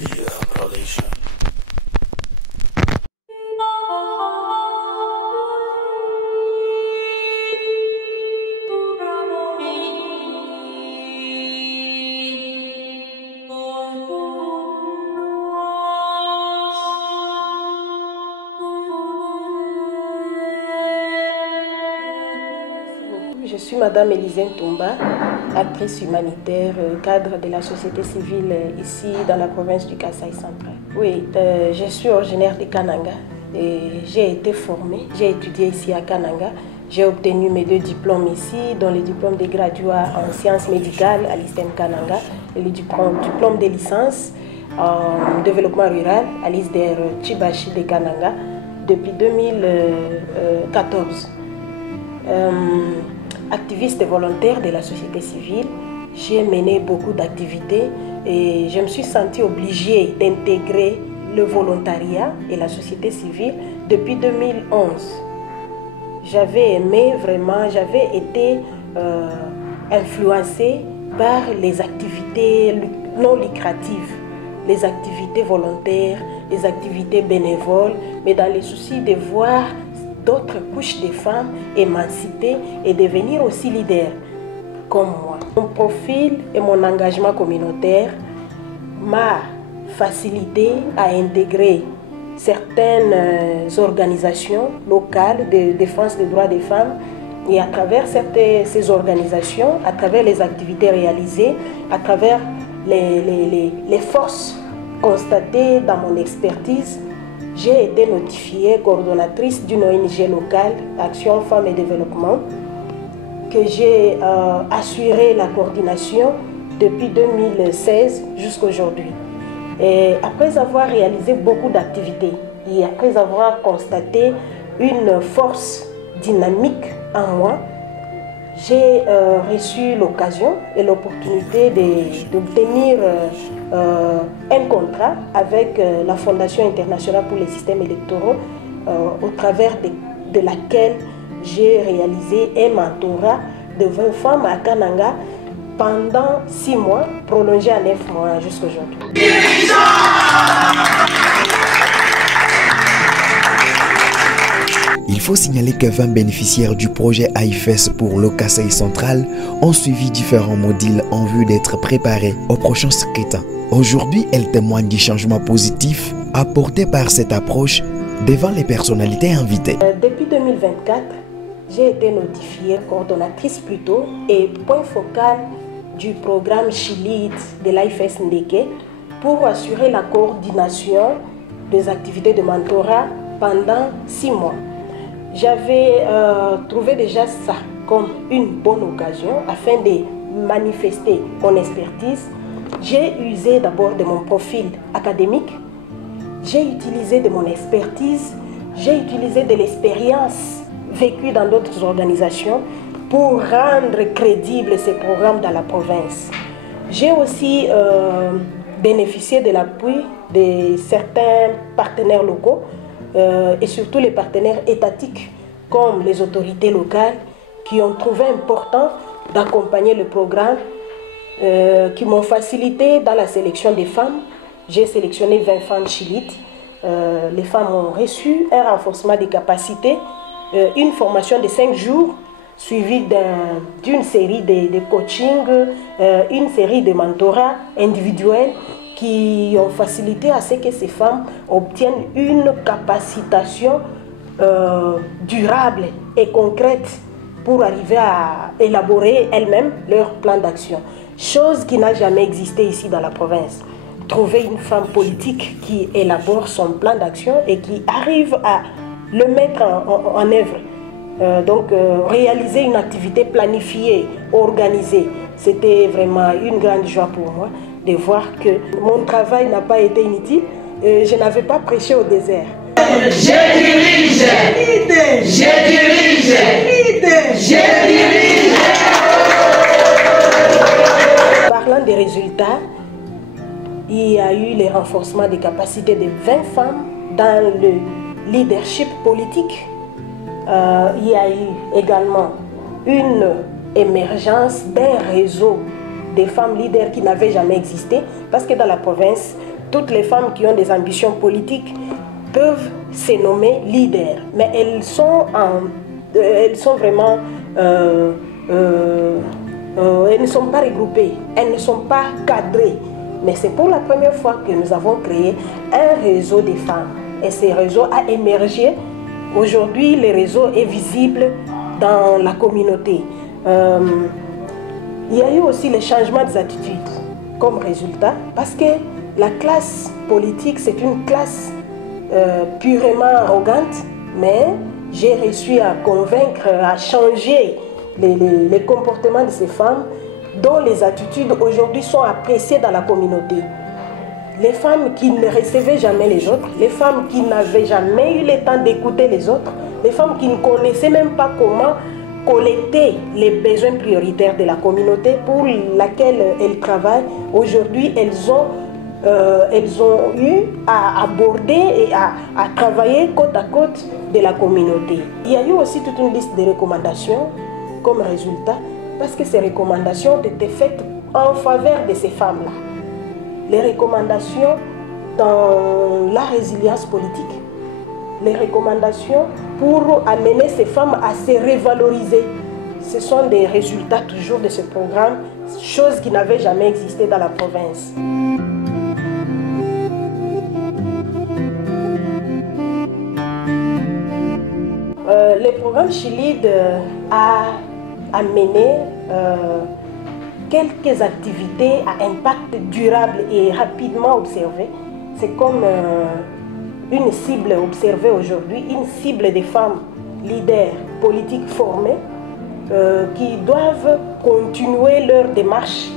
Je suis Madame Élisée Ntumba, actrice humanitaire, cadre de la société civile ici dans la province du Kasaï central. Oui, je suis originaire de Kananga et j'ai été formée, j'ai étudié ici à Kananga. J'ai obtenu mes 2 diplômes ici, dont le diplôme de graduat en sciences médicales à l'ISTEM Kananga et le diplôme de licence en développement rural à l'ISDER Chibashi de Kananga depuis 2014. Activiste volontaire de la société civile, j'ai mené beaucoup d'activités et je me suis sentie obligée d'intégrer le volontariat et la société civile depuis 2011. J'avais aimé vraiment, j'avais été influencée par les activités non lucratives, les activités volontaires, les activités bénévoles, mais dans le souci de voir d'autres couches de femmes émancipées et devenir aussi leaders comme moi. Mon profil et mon engagement communautaire m'a facilité à intégrer certaines organisations locales de défense des droits des femmes et à travers ces organisations, à travers les activités réalisées, à travers les forces constatées dans mon expertise, j'ai été notifiée coordonnatrice d'une ONG locale, Action Femmes et Développement, que j'ai assuré la coordination depuis 2016 jusqu'à aujourd'hui. Et après avoir réalisé beaucoup d'activités et après avoir constaté une force dynamique en moi, j'ai reçu l'occasion et l'opportunité d'obtenir un contrat avec la Fondation internationale pour les systèmes électoraux, au travers de laquelle j'ai réalisé un mentorat de 20 femmes à Kananga pendant 6 mois, prolongé à 9 mois jusqu'à aujourd'hui. Il faut signaler que 20 bénéficiaires du projet AIFES pour le Kasaï central ont suivi différents modules en vue d'être préparés au prochain scrutin. Aujourd'hui, elles témoignent du changement positif apporté par cette approche devant les personnalités invitées. Depuis 2024, j'ai été notifiée coordonnatrice plutôt et point focal du programme Chilit de l'AIFES Ndeke pour assurer la coordination des activités de mentorat pendant 6 mois. J'avais trouvé déjà ça comme une bonne occasion afin de manifester mon expertise. J'ai usé d'abord de mon profil académique, j'ai utilisé de mon expertise, j'ai utilisé de l'expérience vécue dans d'autres organisations pour rendre crédibles ces programmes dans la province. J'ai aussi bénéficié de l'appui de certains partenaires locaux et surtout les partenaires étatiques comme les autorités locales qui ont trouvé important d'accompagner le programme, qui m'ont facilité dans la sélection des femmes. J'ai sélectionné 20 femmes chilites. Les femmes ont reçu un renforcement des capacités, une formation de 5 jours suivie d'une série de coaching, une série de mentorats individuels qui ont facilité à ce que ces femmes obtiennent une capacitation durable et concrète pour arriver à élaborer elles-mêmes leur plan d'action. Chose qui n'a jamais existé ici dans la province. Trouver une femme politique qui élabore son plan d'action et qui arrive à le mettre en œuvre. Donc réaliser une activité planifiée, organisée, c'était vraiment une grande joie pour moi de voir que mon travail n'a pas été inutile. Je n'avais pas prêché au désert. Je dirige, je dirige, je dirige. Parlant des résultats, il y a eu le renforcement des capacités de 20 femmes dans le leadership politique. Il y a eu également une émergence d'un réseau des femmes leaders qui n'avaient jamais existé, parce que dans la province, toutes les femmes qui ont des ambitions politiques peuvent se nommer leaders, mais elles sont vraiment, elles ne sont pas regroupées, elles ne sont pas cadrées. Mais c'est pour la première fois que nous avons créé un réseau des femmes. Et ce réseau a émergé. Aujourd'hui, le réseau est visible dans la communauté. Il y a eu aussi le changement des attitudes comme résultat, parce que la classe politique, c'est une classe purement arrogante, mais j'ai réussi à convaincre, à changer les comportements de ces femmes dont les attitudes aujourd'hui sont appréciées dans la communauté. Les femmes qui ne recevaient jamais les autres, les femmes qui n'avaient jamais eu le temps d'écouter les autres, les femmes qui ne connaissaient même pas comment collecter les besoins prioritaires de la communauté pour laquelle elles travaillent. Aujourd'hui, elles ont eu à aborder et à travailler côte à côte de la communauté. Il y a eu aussi toute une liste de recommandations comme résultat, parce que ces recommandations ont été faites en faveur de ces femmes-là. Les recommandations dans la résilience politique, les recommandations pour amener ces femmes à se revaloriser. Ce sont des résultats toujours de ce programme, chose qui n'avait jamais existé dans la province. Le programme Chilide a amené quelques activités à impact durable et rapidement observé. C'est comme une cible observée aujourd'hui, une cible des femmes leaders politiques formées qui doivent continuer leur démarche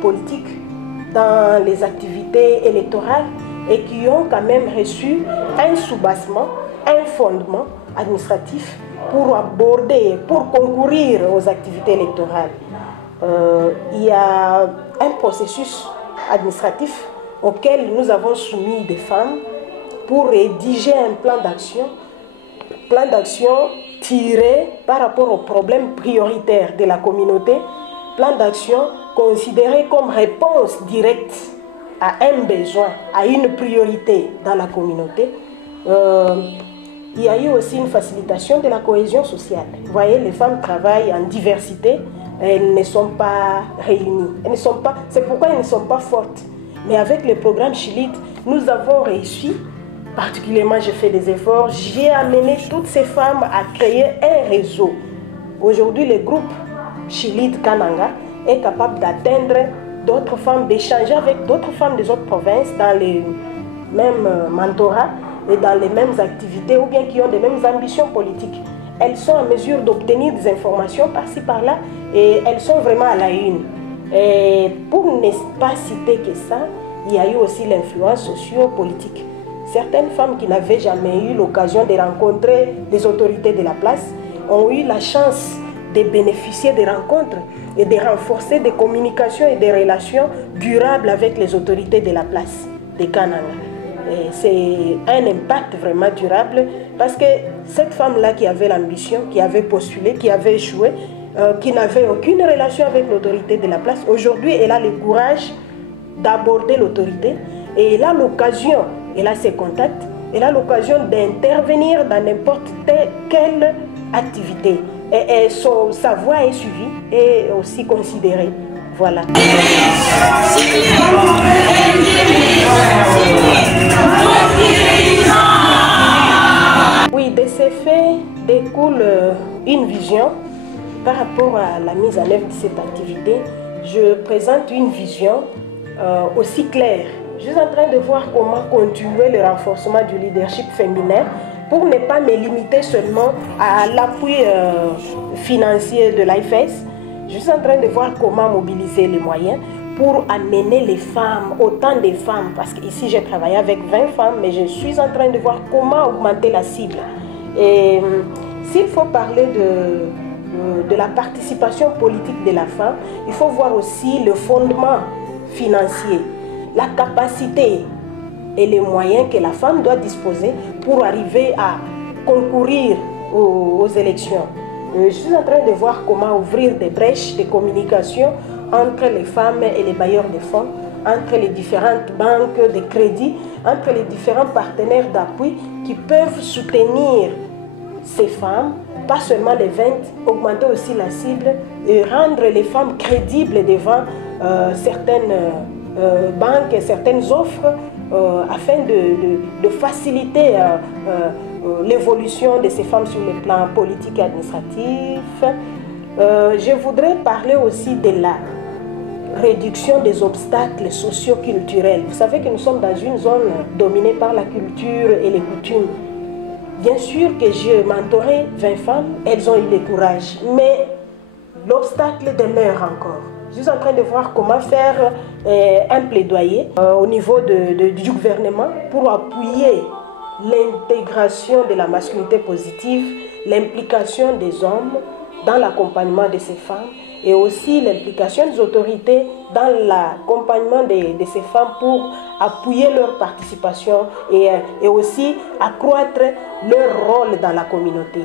politique dans les activités électorales et qui ont quand même reçu un soubassement, un fondement administratif pour aborder, pour concourir aux activités électorales. Il y a un processus administratif auquel nous avons soumis des femmes pour rédiger un plan d'action tiré par rapport aux problèmes prioritaires de la communauté, plan d'action considéré comme réponse directe à un besoin, à une priorité dans la communauté. Il y a eu aussi une facilitation de la cohésion sociale. Vous voyez, les femmes travaillent en diversité, elles ne sont pas réunies. C'est pourquoi elles ne sont pas fortes. Mais avec le programme Chilide, nous avons réussi, particulièrement j'ai fait des efforts, j'ai amené toutes ces femmes à créer un réseau. Aujourd'hui, le groupe Chilide Kananga est capable d'atteindre d'autres femmes, d'échanger avec d'autres femmes des autres provinces dans les mêmes mentorats et dans les mêmes activités ou bien qui ont les mêmes ambitions politiques. Elles sont en mesure d'obtenir des informations par-ci par-là et elles sont vraiment à la une. Et pour ne pas citer que ça, il y a eu aussi l'influence socio-politique. Certaines femmes qui n'avaient jamais eu l'occasion de rencontrer des autorités de la place ont eu la chance de bénéficier des rencontres et de renforcer des communications et des relations durables avec les autorités de la place de Kananga. C'est un impact vraiment durable parce que cette femme-là qui avait l'ambition, qui avait postulé, qui avait échoué, qui n'avait aucune relation avec l'autorité de la place, aujourd'hui elle a le courage d'aborder l'autorité et elle a l'occasion, elle a ses contacts, elle a l'occasion d'intervenir dans n'importe quelle activité. Et sa voix est suivie et aussi considérée. Voilà. Oui, de ces faits découle une vision par rapport à la mise en œuvre de cette activité. Je présente une vision aussi claire. Je suis en train de voir comment continuer le renforcement du leadership féminin pour ne pas me limiter seulement à l'appui financier de l'IFES. Je suis en train de voir comment mobiliser les moyens pour amener les femmes, autant de femmes, parce qu'ici j'ai travaillé avec 20 femmes, mais je suis en train de voir comment augmenter la cible. Et s'il faut parler de la participation politique de la femme, il faut voir aussi le fondement financier, la capacité et les moyens que la femme doit disposer pour arriver à concourir aux élections. Je suis en train de voir comment ouvrir des brèches de communication entre les femmes et les bailleurs de fonds entre les différentes banques de crédit, entre les différents partenaires d'appui qui peuvent soutenir ces femmes, pas seulement les ventes, augmenter aussi la cible et rendre les femmes crédibles devant certaines banques et certaines offres afin de faciliter l'évolution de ces femmes sur le plan politique et administratif. Je voudrais parler aussi de la réduction des obstacles socio-culturels. Vous savez que nous sommes dans une zone dominée par la culture et les coutumes. Bien sûr que j'ai mentoré 20 femmes, elles ont eu le courage, mais l'obstacle demeure encore. Je suis en train de voir comment faire un plaidoyer au niveau du gouvernement pour appuyer l'intégration de la masculinité positive, l'implication des hommes dans l'accompagnement de ces femmes et aussi l'implication des autorités dans l'accompagnement de ces femmes pour appuyer leur participation et aussi accroître leur rôle dans la communauté.